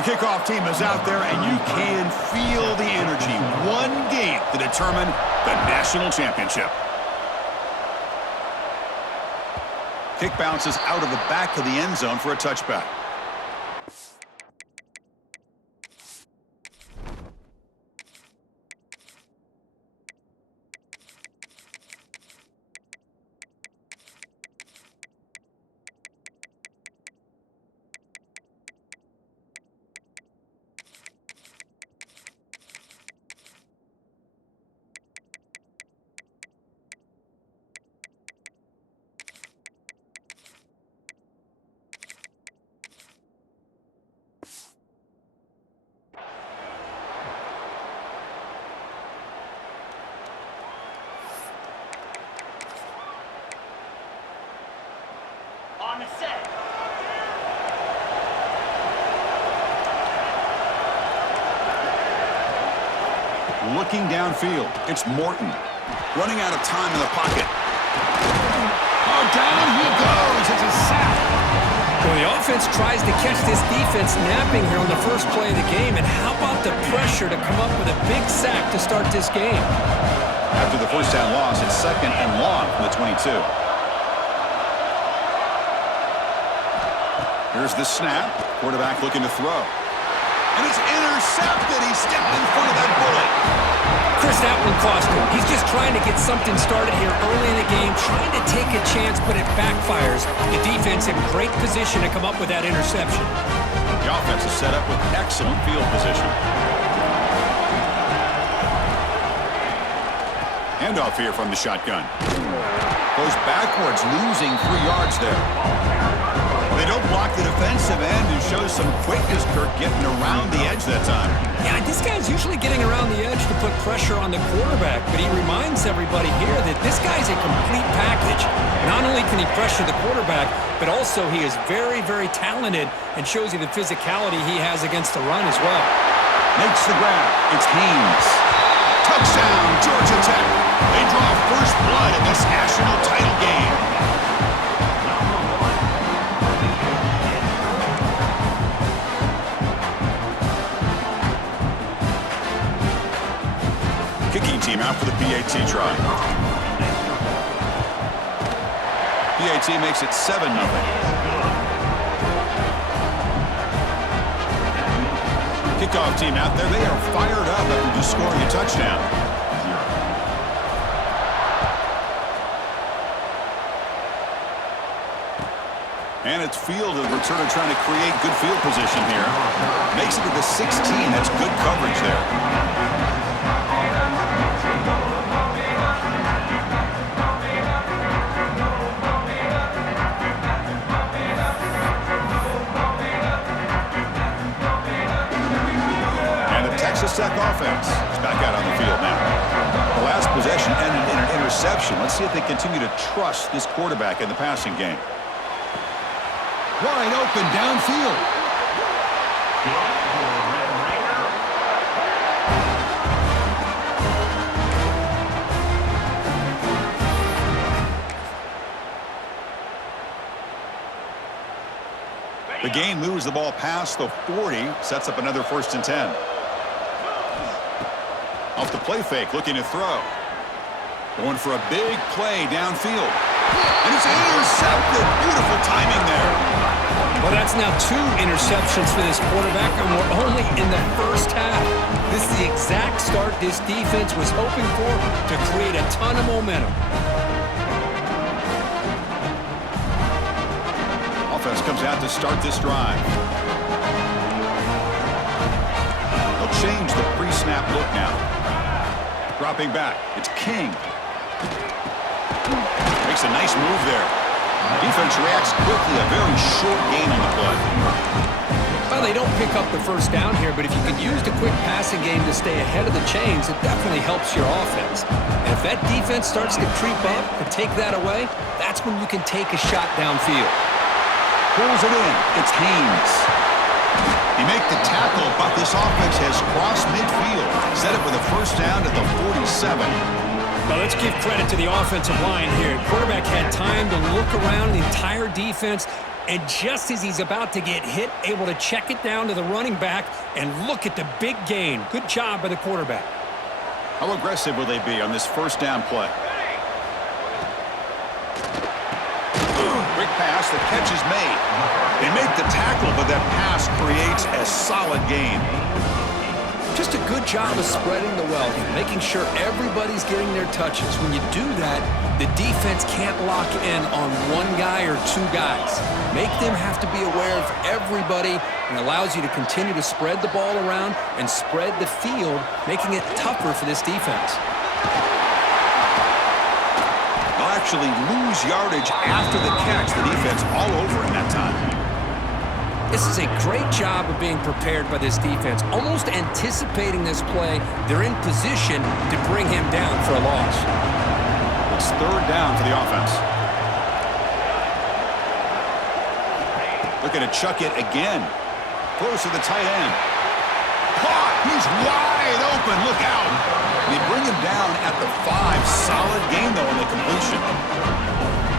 The kickoff team is out there, and you can feel the energy. One game to determine the national championship. Kick bounces out of the back of the end zone for a touchback. On the set. Looking downfield, it's Morton. Running out of time in the pocket. Oh, down he goes. It's a sack. Well, the offense tries to catch this defense napping here on the first play of the game. And how about the pressure to come up with a big sack to start this game? After the first down loss, it's 2nd and long from the 22. Here's the snap. Quarterback looking to throw. And it's intercepted. He stepped in front of that bullet. Chris, that one cost him. He's just trying to get something started here early in the game, trying to take a chance, but it backfires. The defense in great position to come up with that interception. The offense is set up with excellent field position. Handoff here from the shotgun. Goes backwards, losing 3 yards there. They don't block the defensive end and show some quickness, Kirk, getting around the edge that time. Yeah, this guy's usually getting around the edge to put pressure on the quarterback, but he reminds everybody here that this guy's a complete package. Not only can he pressure the quarterback, but also he is very, very talented and shows you the physicality he has against the run as well. Makes the grab. It's Haynes. Touchdown, Georgia Tech. They draw first blood in this national title game. Kicking team out for the PAT try. PAT makes it 7-0. Kickoff team out there. They are fired up after just scoring a touchdown. And it's field of the returner trying to create good field position here. Makes it to the 16. That's good coverage there. Texas Tech offense is back out on the field now. The last possession ended in an interception. Let's see if they continue to trust this quarterback in the passing game. Wide open downfield. The game moves the ball past the 40, sets up another 1st and 10. Off the play fake, looking to throw. Going for a big play downfield. And it's intercepted. Beautiful timing there. Well, that's now 2 interceptions for this quarterback, and we're only in the first half. This is the exact start this defense was hoping for to create a ton of momentum. Offense comes out to start this drive. They'll change the pre-snap look now. Dropping back, it's King. Makes a nice move there. Defense reacts quickly, a very short gain on the play. Well, they don't pick up the first down here, but if you can use the quick passing game to stay ahead of the chains, it definitely helps your offense. And if that defense starts to creep up and take that away, that's when you can take a shot downfield. Pulls it in, it's Haynes. He make the tackle, but this offense has crossed midfield. Set it with a first down at the 47. Well, let's give credit to the offensive line here. Quarterback had time to look around the entire defense And just as he's about to get hit, able to check it down to the running back, and look at the big gain. Good job by the quarterback. How aggressive will they be on this first down play? Quick pass, the catch is made. They make the tackle, but that pass creates a solid gain. Just a good job of spreading the wealth, making sure everybody's getting their touches. When you do that, the defense can't lock in on one guy or two guys. Make them have to be aware of everybody, and allows you to continue to spread the ball around and spread the field, making it tougher for this defense. They'll actually lose yardage after the catch. The defense all over in that time. This is a great job of being prepared by this defense. Almost anticipating this play, they're in position to bring him down for a loss. It's third down for the offense. Looking to chuck it again. Close to the tight end. Caught! He's wide open. Look out! They bring him down at the 5. Solid gain, though, on the completion.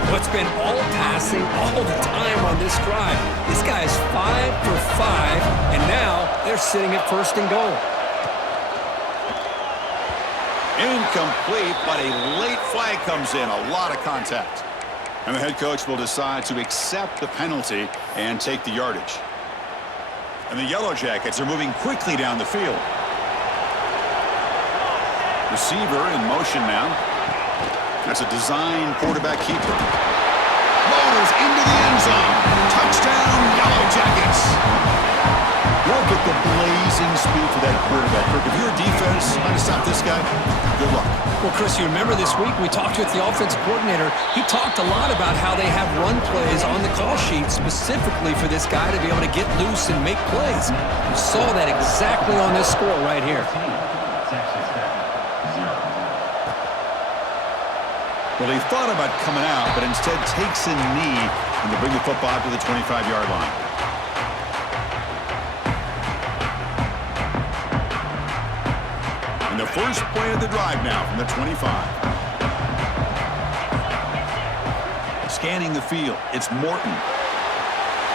What's been all passing all the time on this drive. This guy is 5 for 5, and now they're sitting at first and goal. Incomplete, but a late flag comes in. A lot of contact. And the head coach will decide to accept the penalty and take the yardage. And the Yellow Jackets are moving quickly down the field. Receiver in motion now. That's a design quarterback keeper. Motors into the end zone. Touchdown, Yellow Jackets. Look at the blazing speed for that quarterback. If you're a defense trying to stop this guy, good luck. Well, Chris, you remember this week we talked with the offensive coordinator. He talked a lot about how they have run plays on the call sheet specifically for this guy to be able to get loose and make plays. You saw that exactly on this score right here. Well, he thought about coming out, but instead takes a knee and to bring the football to the 25-yard line. And the first play of the drive now from the 25. Scanning the field, it's Morton.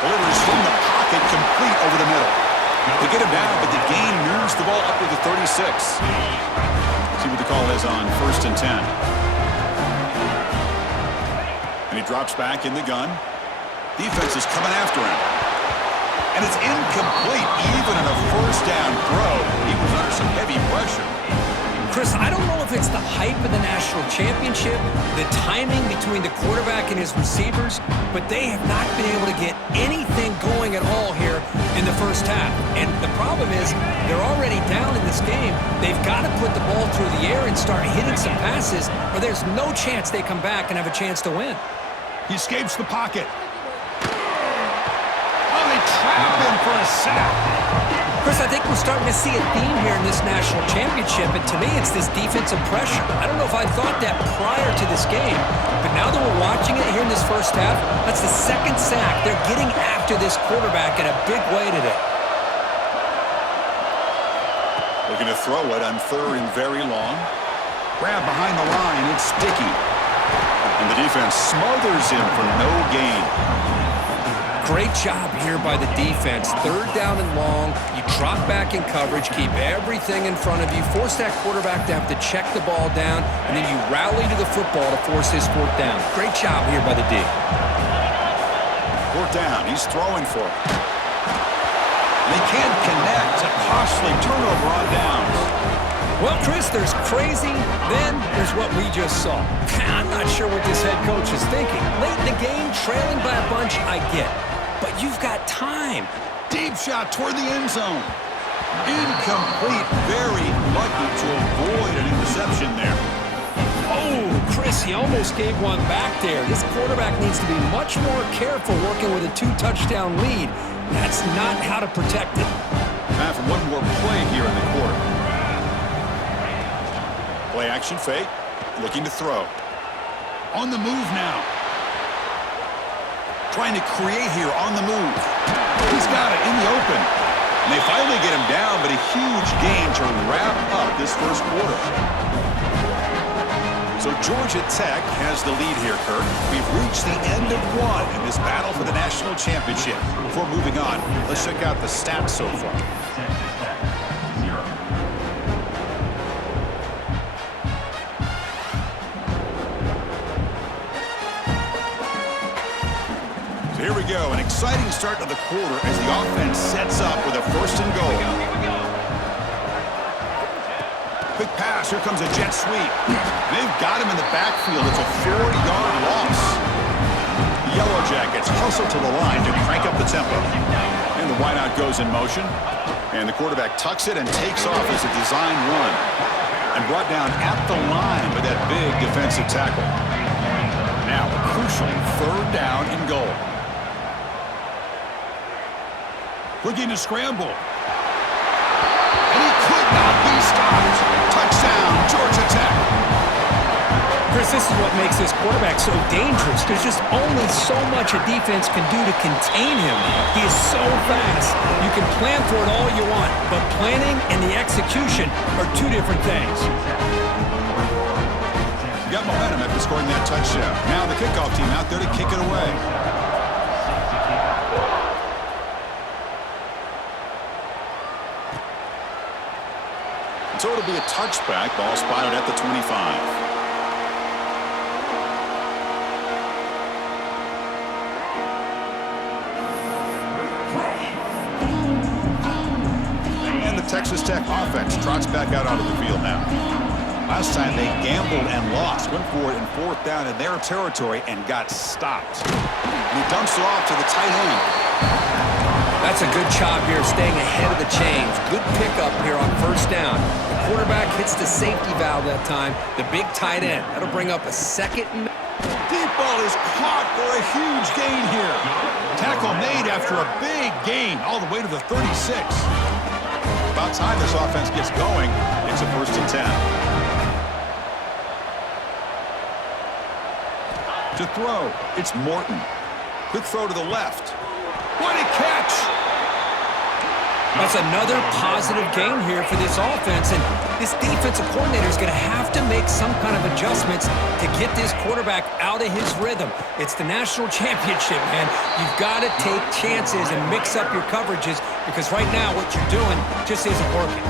Delivers from the pocket, complete over the middle. They get him down, but the gain moves the ball up to the 36. See what the call is on 1st and 10. And he drops back in the gun. Defense is coming after him. And it's incomplete, even on a first down throw. He was under some heavy pressure. Chris, I don't know if it's the hype of the national championship, the timing between the quarterback and his receivers, but they have not been able to get anything going at all here in the first half. And the problem is they're already down in this game. They've got to put the ball through the air and start hitting some passes, or there's no chance they come back and have a chance to win. He escapes the pocket. Oh, they trap him for a sack. Chris, I think we're starting to see a theme here in this national championship, and to me it's this defensive pressure. I don't know if I thought that prior to this game, but now that we're watching it here in this first half, that's the second sack. They're getting after this quarterback in a big way today. Looking to throw it on 3rd and very long. Grab behind the line, it's Sticky. And the defense smothers him for no gain. Great job here by the defense. 3rd down and long. You drop back in coverage, keep everything in front of you, force that quarterback to have to check the ball down, and then you rally to the football to force his 4th down. Great job here by the D. 4th down, he's throwing for it. They can't connect. A costly turnover on downs. Well, Chris, there's crazy, then there's what we just saw. I'm not sure what this head coach is thinking. Late in the game, trailing by a bunch, I get. But you've got time. Deep shot toward the end zone. Incomplete. Very lucky to avoid an interception there. Oh, Chris, he almost gave one back there. This quarterback needs to be much more careful working with a 2-touchdown lead. That's not how to protect it. Time for one more play here in the quarter. Play action fake, looking to throw. On the move now. Trying to create here on the move. He's got it in the open. And they finally get him down, but a huge gain to wrap up this first quarter. So Georgia Tech has the lead here, Kirk. We've reached the end of one in this battle for the national championship. Before moving on, let's check out the stats so far. So here we go, an exciting start to the quarter as the offense sets up with a first and goal. Quick pass, here comes a jet sweep. They've got him in the backfield. It's a 4-yard loss. The Yellow Jackets hustle to the line to crank up the tempo. And the wideout goes in motion. And the quarterback tucks it and takes off as a design run. And brought down at the line with that big defensive tackle. Now a crucial 3rd down and goal. Looking to scramble. And he could not be stopped. Touchdown, Georgia Tech. Chris, this is what makes this quarterback so dangerous. There's just only so much a defense can do to contain him. He is so fast. You can plan for it all you want, but planning and the execution are two different things. You got momentum after scoring that touchdown. Now the kickoff team out there to kick it away. So it'll be a touchback. Ball spotted at the 25. And the Texas Tech offense trots back out onto the field now. Last time they gambled and lost. Went for it in 4th down in their territory and got stopped. And he dumps it off to the tight end. That's a good job here staying ahead of the chains. Good pickup here on 1st down. The quarterback hits the safety valve that time. The big tight end. That'll bring up a 2nd and... Deep ball is caught for a huge gain here. Tackle made after a big gain all the way to the 36. About time this offense gets going. It's a 1st and 10. To throw, it's Morton. Quick throw to the left. What a catch! That's another positive gain here for this offense, and this defensive coordinator is going to have to make some kind of adjustments to get this quarterback out of his rhythm. It's the national championship, man. You've got to take chances and mix up your coverages because right now what you're doing just isn't working.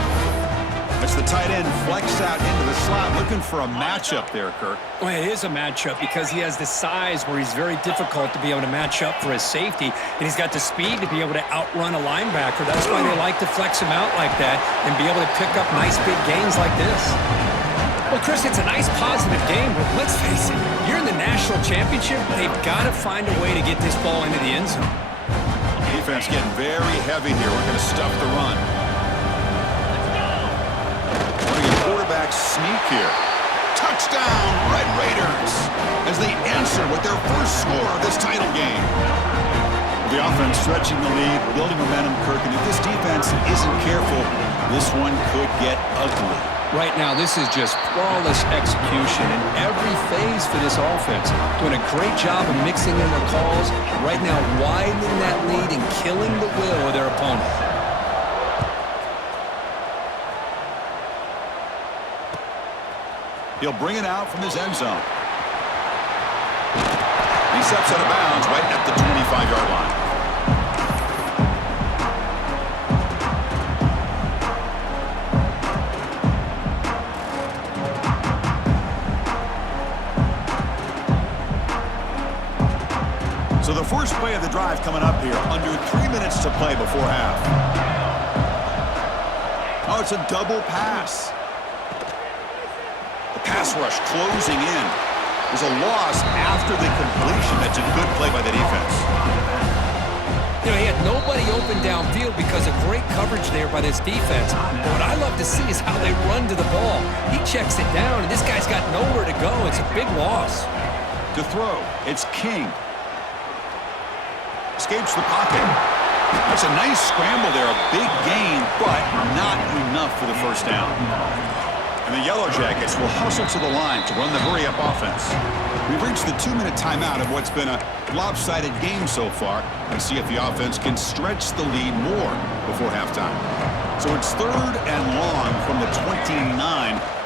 As the tight end flexed out into the slot, looking for a matchup there, Kirk. Well, it is a matchup because he has the size where he's very difficult to be able to match up for his safety, and he's got the speed to be able to outrun a linebacker. That's why they like to flex him out like that and be able to pick up nice big gains like this. Well, Chris, it's a nice positive game, but let's face it, you're in the national championship. They've got to find a way to get this ball into the end zone. Defense getting very heavy here. We're going to stuff the run. Quarterback sneak here. Touchdown, Red Raiders, as they answer with their first score of this title game. The offense stretching the lead, building momentum, Kirk, and if this defense isn't careful, this one could get ugly. Right now, this is just flawless execution in every phase for this offense. Doing a great job of mixing in their calls. Right now, widening that lead and killing the will of their opponent. He'll bring it out from his end zone. He steps out of bounds right at the 25-yard line. So the first play of the drive coming up here, under 3 minutes to play before half. Oh, it's a double pass. Pass rush closing in. There's a loss after the completion. That's a good play by the defense. You know, he had nobody open downfield because of great coverage there by this defense. But what I love to see is how they run to the ball. He checks it down, and this guy's got nowhere to go. It's a big loss. To throw, it's King. Escapes the pocket. That's a nice scramble there. A big gain, but not enough for the 1st down. And the Yellow Jackets will hustle to the line to run the hurry-up offense. We've reached the 2-minute timeout of what's been a lopsided game so far. And see if the offense can stretch the lead more before halftime. So it's 3rd and long from the 29.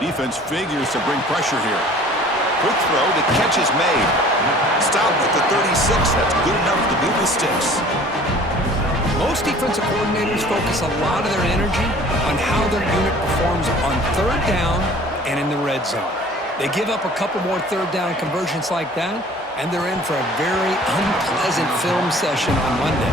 Defense figures to bring pressure here. Quick throw, the catch is made. Stop at the 36. That's good enough to move the sticks. Most defensive coordinators focus a lot of their energy on how their unit performs on third down and in the red zone. They give up a couple more third down conversions like that, and they're in for a very unpleasant film session on Monday.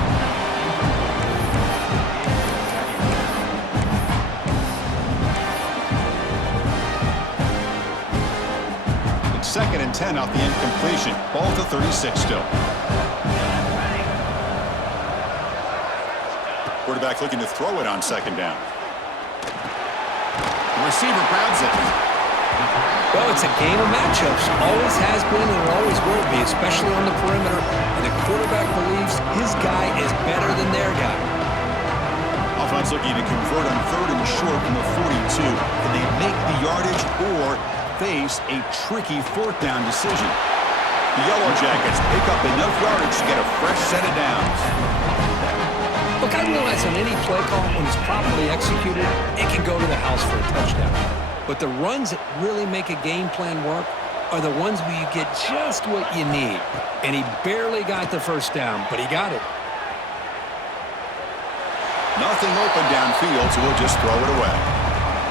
It's 2nd and 10 off the incompletion. Ball to 36 still. Quarterback looking to throw it on 2nd down. The receiver grabs it. Well, it's a game of matchups. Always has been and it always will be, especially on the perimeter. And the quarterback believes his guy is better than their guy. Offense looking to convert on 3rd and short from the 42. Can they make the yardage or face a tricky 4th down decision? The Yellow Jackets pick up enough yardage to get a fresh set of downs. Look, I realize on any play call, when it's properly executed, it can go to the house for a touchdown. But the runs that really make a game plan work are the ones where you get just what you need. And he barely got the 1st down, but he got it. Nothing open downfield, so he'll just throw it away.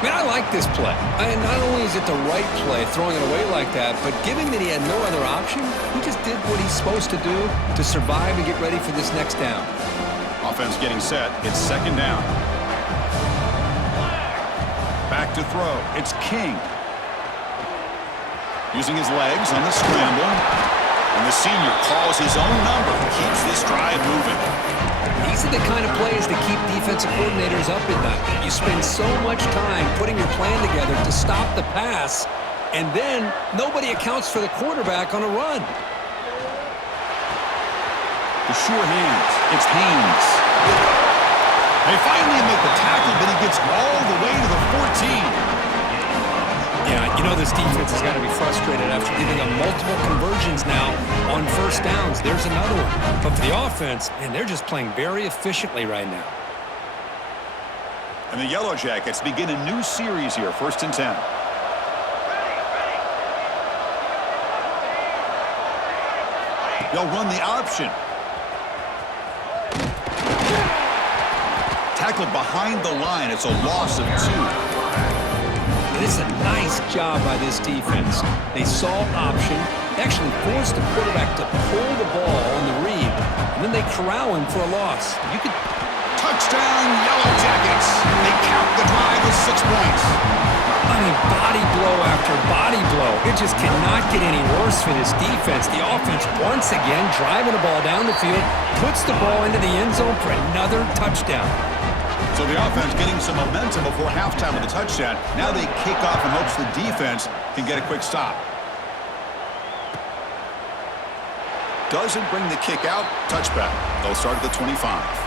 Man, I like this play. And not only is it the right play, throwing it away like that, but given that he had no other option, he just did what he's supposed to do to survive and get ready for this next down. Offense getting set. It's 2nd down. Back to throw. It's King. Using his legs on the scramble. And the senior calls his own number. Keeps this drive moving. These are the kind of plays that keep defensive coordinators up at night. You spend so much time putting your plan together to stop the pass, and then nobody accounts for the quarterback on a run. The sure hands. It's Haynes. They finally make the tackle, but he gets all the way to the 14. Yeah, you know this defense has got to be frustrated after giving up multiple conversions now on 1st downs. There's another one. But for the offense, man, they're just playing very efficiently right now. And the Yellow Jackets begin a new series here, 1st and 10. They'll run the option. Tackled behind the line. It's a loss of 2. This is a nice job by this defense. They saw option. They actually forced the quarterback to pull the ball on the read, and then they corral him for a loss. You could... Touchdown, Yellow Jackets. They count the drive with 6 points. I mean, body blow after body blow. It just cannot get any worse for this defense. The offense, once again, driving the ball down the field, puts the ball into the end zone for another touchdown. So the offense getting some momentum before halftime with a touchdown. Now they kick off in hopes the defense can get a quick stop. Doesn't bring the kick out. Touchback. They'll start at the 25.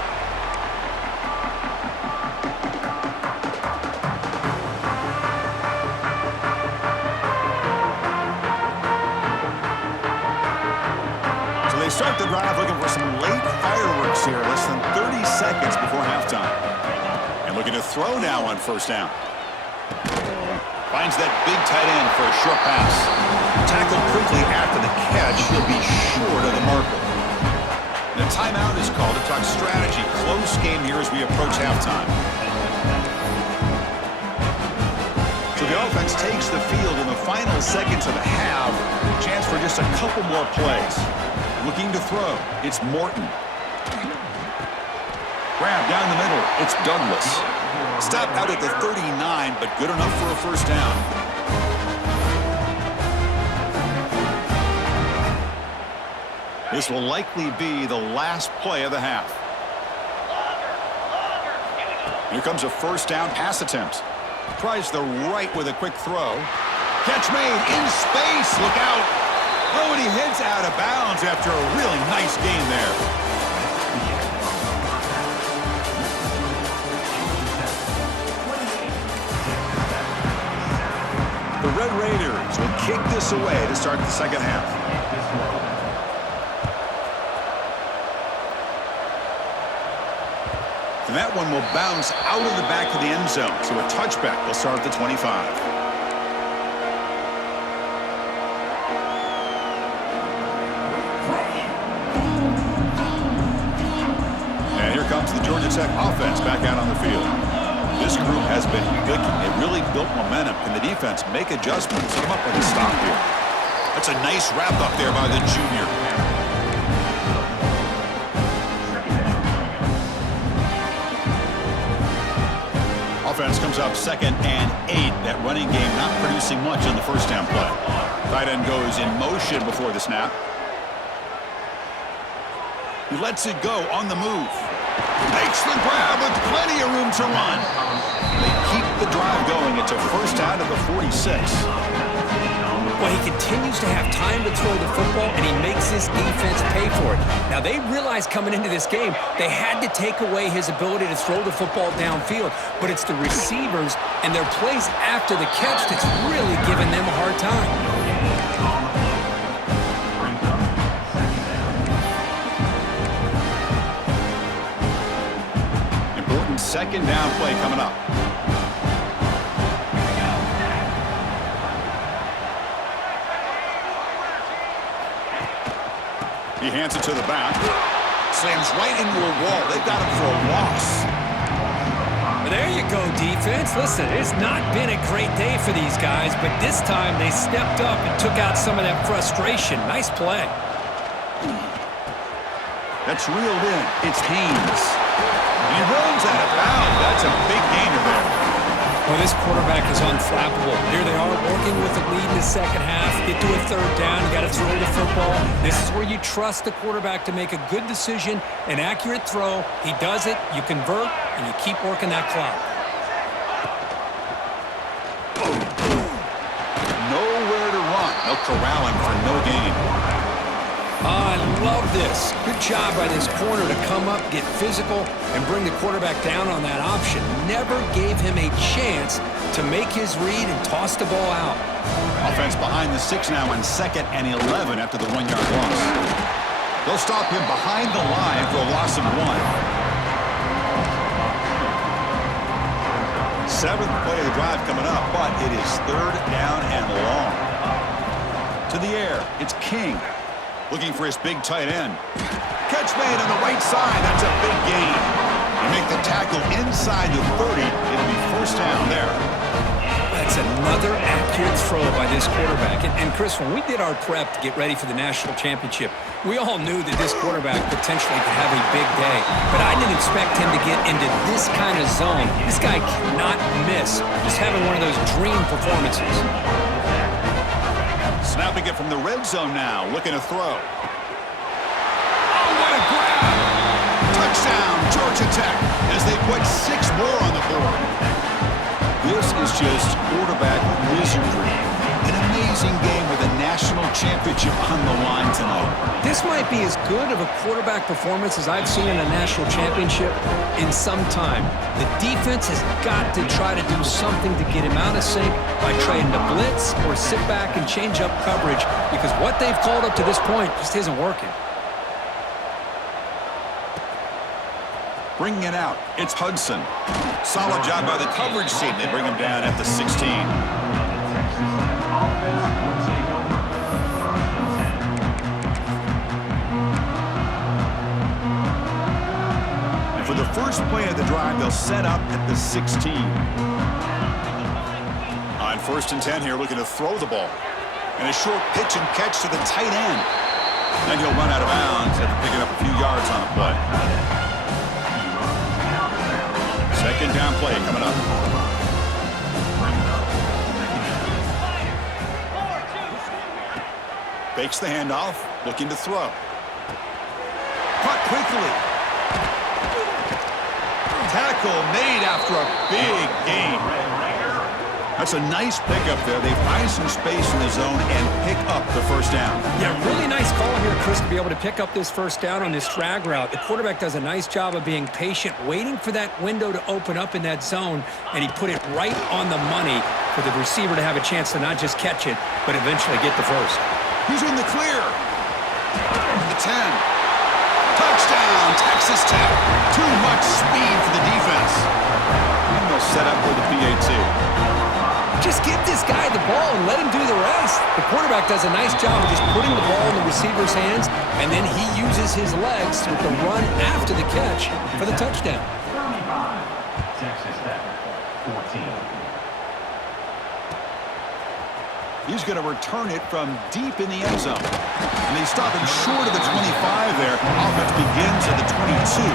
They start the drive looking for some late fireworks here, less than 30 seconds before halftime. And looking to throw now on 1st down. Finds that big tight end for a short pass. Tackled quickly after the catch. He'll be short of the marker. And a timeout is called to talk strategy. Close game here as we approach halftime. So the offense takes the field in the final seconds of the half. Chance for just a couple more plays. Looking to throw. It's Morton. Grab down the middle. It's Douglas. Stop out at the 39, but good enough for a 1st down. This will likely be the last play of the half. Here comes a 1st down pass attempt. Tries the right with a quick throw. Catch made in space. Look out. Oh, and he heads out of bounds after a really nice game there. The Red Raiders will kick this away to start the 2nd half. And that one will bounce out of the back of the end zone. So a touchback will start at the 25. Georgia Tech offense back out on the field. This group has been clicking. They really built momentum. Can the defense make adjustments? Come up with a stop here. That's a nice wrap up there by the junior. Offense comes up 2nd and 8. That running game not producing much on the first down play. Tight end goes in motion before the snap. He lets it go on the move. Makes the grab with plenty of room to run. They keep the drive going. It's a first down to the 46. Well, he continues to have time to throw the football, and he makes his defense pay for it. Now, they realized coming into this game they had to take away his ability to throw the football downfield, but it's the receivers and their plays after the catch that's really giving them a hard time. Important second down play coming up. He hands it to the back. Slams right into a wall. They've got him for a loss. There you go, defense. Listen, it's not been a great day for these guys, but this time they stepped up and took out some of that frustration. Nice play. That's reeled in. It's Haynes. He runs out of bounds. That's a big gainer there. Well, this quarterback is unflappable. Here they are working with the lead in the second half. Get to a third down. You got to throw the football. This is where you trust the quarterback to make a good decision, an accurate throw. He does it, you convert, and you keep working that clock. Nowhere to run. No corralling for no gain. I love this. Good job by this corner to come up, get physical, and bring the quarterback down on that option. Never gave him a chance to make his read and toss the ball out. Offense behind the 6 now on 2nd and 11 after the 1-yard loss. They'll stop him behind the line for a loss of 1. 7th play of the drive coming up, but it is 3rd down and long. To the air, it's King. Looking for his big tight end. Catch made on the right side. That's a big gain. They make the tackle inside the 30. It'll be first down there. That's another accurate throw by this quarterback. And Chris, when we did our prep to get ready for the national championship, we all knew that this quarterback potentially could have a big day. But I didn't expect him to get into this kind of zone. This guy cannot miss. Just having one of those dream performances. Snapping it from the red zone now, looking to throw. Oh, what a grab! Touchdown, Georgia Tech, as they put 6 more on the board. This is just quarterback wizardry. An amazing game with a national championship on the line tonight. This might be as good of a quarterback performance as I've seen in a national championship in some time. The defense has got to try to do something to get him out of sync by trying to blitz or sit back and change up coverage, because what they've called up to this point just isn't working. Bringing it out, it's Hudson. Solid job by the coverage team. They bring him down at the 16. For the first play of the drive, they'll set up at the 16. On 1st and 10 here, looking to throw the ball. And a short pitch and catch to the tight end. Then he'll run out of bounds after picking up a few yards on the play. Second down play coming up. Fakes the handoff, looking to throw. Caught quickly. Tackle made after a big gain. That's a nice pickup there. They find some space in the zone and pick up the first down. Yeah, really nice call here, Chris, to be able to pick up this first down on this drag route. The quarterback does a nice job of being patient, waiting for that window to open up in that zone, and he put it right on the money for the receiver to have a chance to not just catch it, but eventually get the first. He's in the clear. The 10. Touchdown, Texas Tech. Too much speed for the defense. And they'll set up for the PAT. Just give this guy the ball and let him do the rest. The quarterback does a nice job of just putting the ball in the receiver's hands, and then he uses his legs with the run after the catch for the touchdown. Texas Tech, 14. He's going to return it from deep in the end zone. And they stop him short of the 25 there. Offense begins at the 22.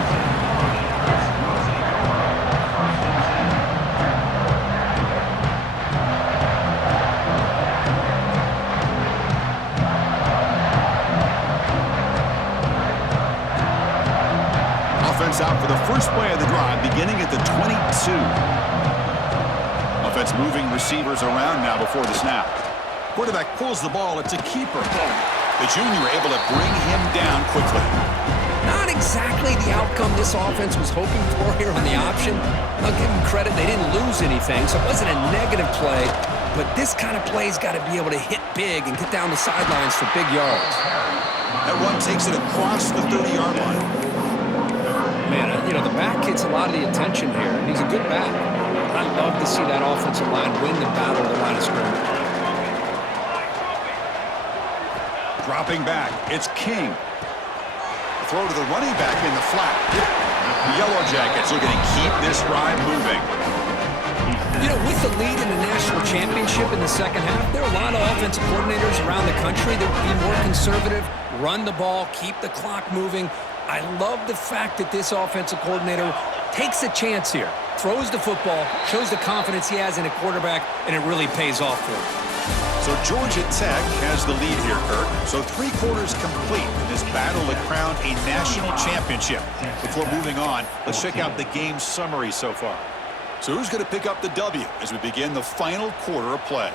Offense out for the first play of the drive, beginning at the 22. Offense moving receivers around now before the snap. Quarterback pulls the ball. It's a keeper. The junior able to bring him down quickly. Not exactly the outcome this offense was hoping for here on the option. I'll give them credit. They didn't lose anything, so it wasn't a negative play. But this kind of play's got to be able to hit big and get down the sidelines for big yards. That run takes it across the 30-yard line. Man, the back gets a lot of the attention here. He's a good back. I love to see that offensive line win the battle of the line of scrimmage. Dropping back, it's King. Throw to the running back in the flat. The Yellow Jackets looking to keep this drive moving. With the lead in the national championship in the second half, there are a lot of offensive coordinators around the country that would be more conservative, run the ball, keep the clock moving. I love the fact that this offensive coordinator takes a chance here, throws the football, shows the confidence he has in a quarterback, and it really pays off for him. So Georgia Tech has the lead here, Kurt. So 3 quarters complete in this battle to crown a national championship. Before moving on, let's check out the game summary so far. So who's going to pick up the W as we begin the final quarter of play?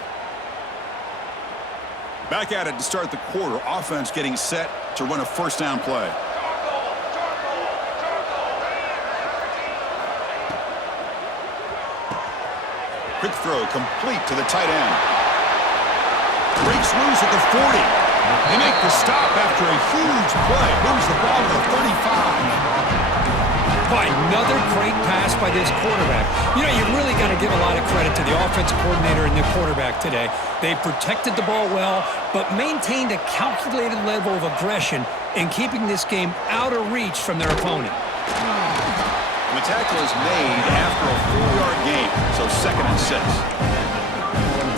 Back at it to start the quarter. Offense getting set to run a first down play. Quick throw complete to the tight end. Breaks loose at the 40. They make the stop after a huge play. Moves the ball to the 35. By another great pass by this quarterback. You really got to give a lot of credit to the offensive coordinator and the quarterback today. They protected the ball well, but maintained a calculated level of aggression in keeping this game out of reach from their opponent. The tackle is made after a 4-yard gain, so 2nd and 6.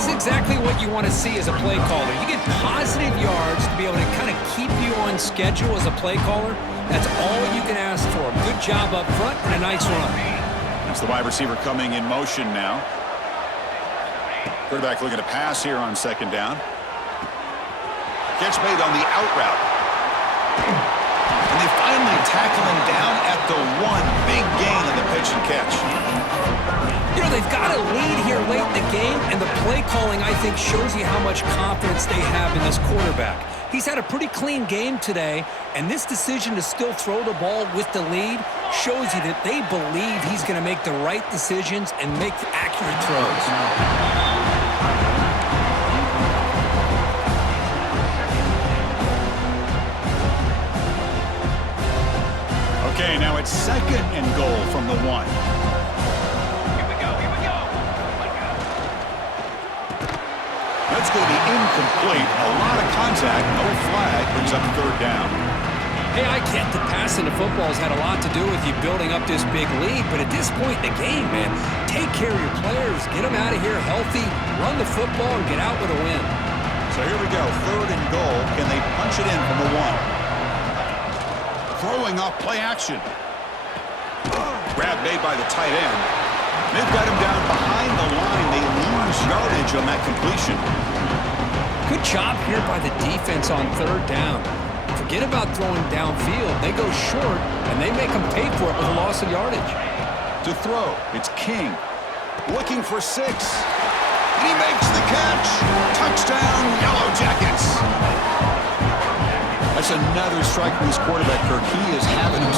It's exactly what you want to see as a play caller. You get positive yards to be able to kind of keep you on schedule as a play caller. That's all you can ask for. Good job up front and a nice run. That's the wide receiver coming in motion now. Quarterback looking to pass here on 2nd down. Catch made on the out route. And they finally tackle him down at the 1. Big gain on the pitch and catch. They've got a lead here late in the game, and the play calling, I think, shows you how much confidence they have in this quarterback. He's had a pretty clean game today, and this decision to still throw the ball with the lead shows you that they believe he's going to make the right decisions and make accurate throws. Okay, now it's 2nd and goal from the 1. That's going to be incomplete. A lot of contact. No flag. Brings up 3rd down. Hey, I get that passing the football has had a lot to do with you building up this big lead, but at this point in the game, man, take care of your players. Get them out of here healthy, run the football, and get out with a win. So here we go. 3rd and goal. Can they punch it in from the 1? Throwing off play action. Grab made by the tight end. They've got him down behind the line. They lose yardage on that completion. Good job here by the defense on 3rd down. Forget about throwing downfield. They go short, and they make them pay for it with a loss of yardage. To throw, it's King. Looking for 6. And he makes the catch. Touchdown, Yellow Jackets. That's another strike from this quarterback, Kirk. He is having a